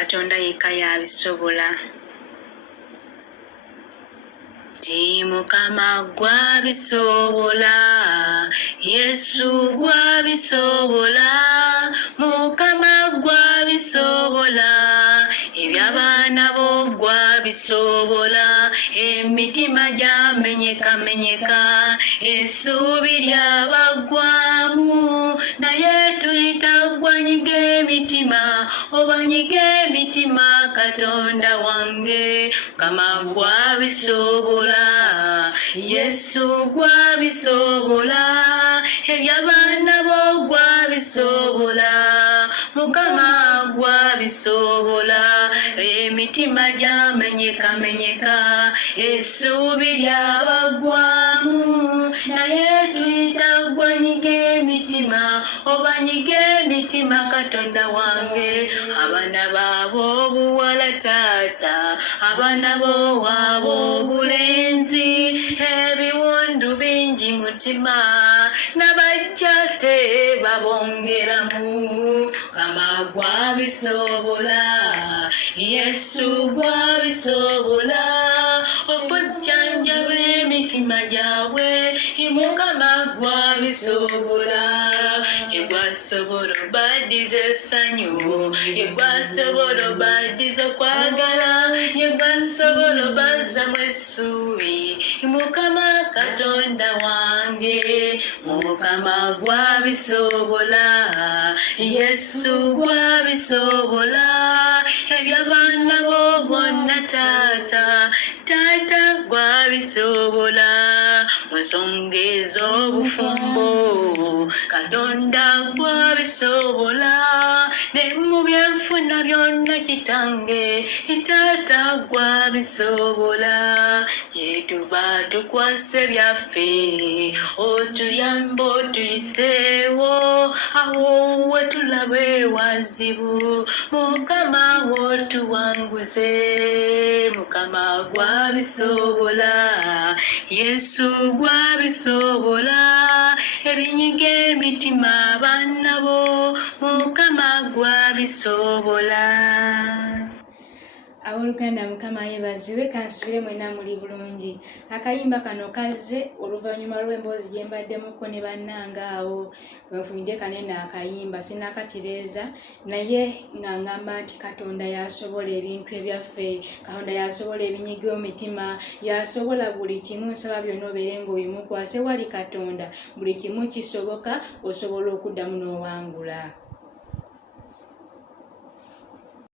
Katonda yekka yabisobola. Ti Mukama gwabisobola, Yesu gwabisobola, Mukama gwabisobola, eby'abaana bo gwabisobola, emitima gyamenyekamenyeka, essuubi lyabagwamu, naye tuyita gwanyiga emitima, obanyiga emitima Katonda wange, Mukama gwabisobola, Yesu gwabisobola, eby'abaana bo gwabisobola, Mukama gwabisobola, emitima gyamenyekamenyeka, essuubi lyabagwamu, naye tuyita gwanyiga emitima, obanyiga emitima Katonda wange, abaana baabo obuwala taata, abaana bo ab'obulenzi, ebiwundu bingi mutima, n'abajja tebabongeramu, Mukama gwabisobola, Yesu gwabisobola, okujjanjaba emitima gyabwe, Mukama gwabisobola, yegwasobola obaddiza essanyu, yegwasobola obaddiza okwagala, yegwasobola obazzamu essuubi, Mukama Katonda wange, Mukama gwabisobola, Yesu gwabisobola, eby'abaana bo bonna taata gwabisobola, mu nsonga ez'obufumbo Katonda gwabisobola, ne mu byenfuna byonna kitange taata gwabisobola, kyetuva tukwase byaffe, otuyamba otuyiseewo, awo wetulaba ewazibu, Mukama wotuwanguze, Mukama gwabisobola, Yesu gwabisobola, ebinyiga emitima abaana bo, Mukama gwabisobola. Abooluganda Mukama yeebazibwe, kansubire mwena muli bulungi. Akayimba kano kazze oluvannyuma lw'emboozi gye mbaddemuko ne bannange awo bwenfunidde kanene akayimba sinakatireeza, naye nga ngamba nti Katonda yasobola ebintu ebyaffe, Katonda yasobola ebinyiga omutima, yasobola buli kimu. Nsaba byonna obeere ng'obimukwase wali Katonda, buli kimu kisoboka, osobola okuddamu n'owangula.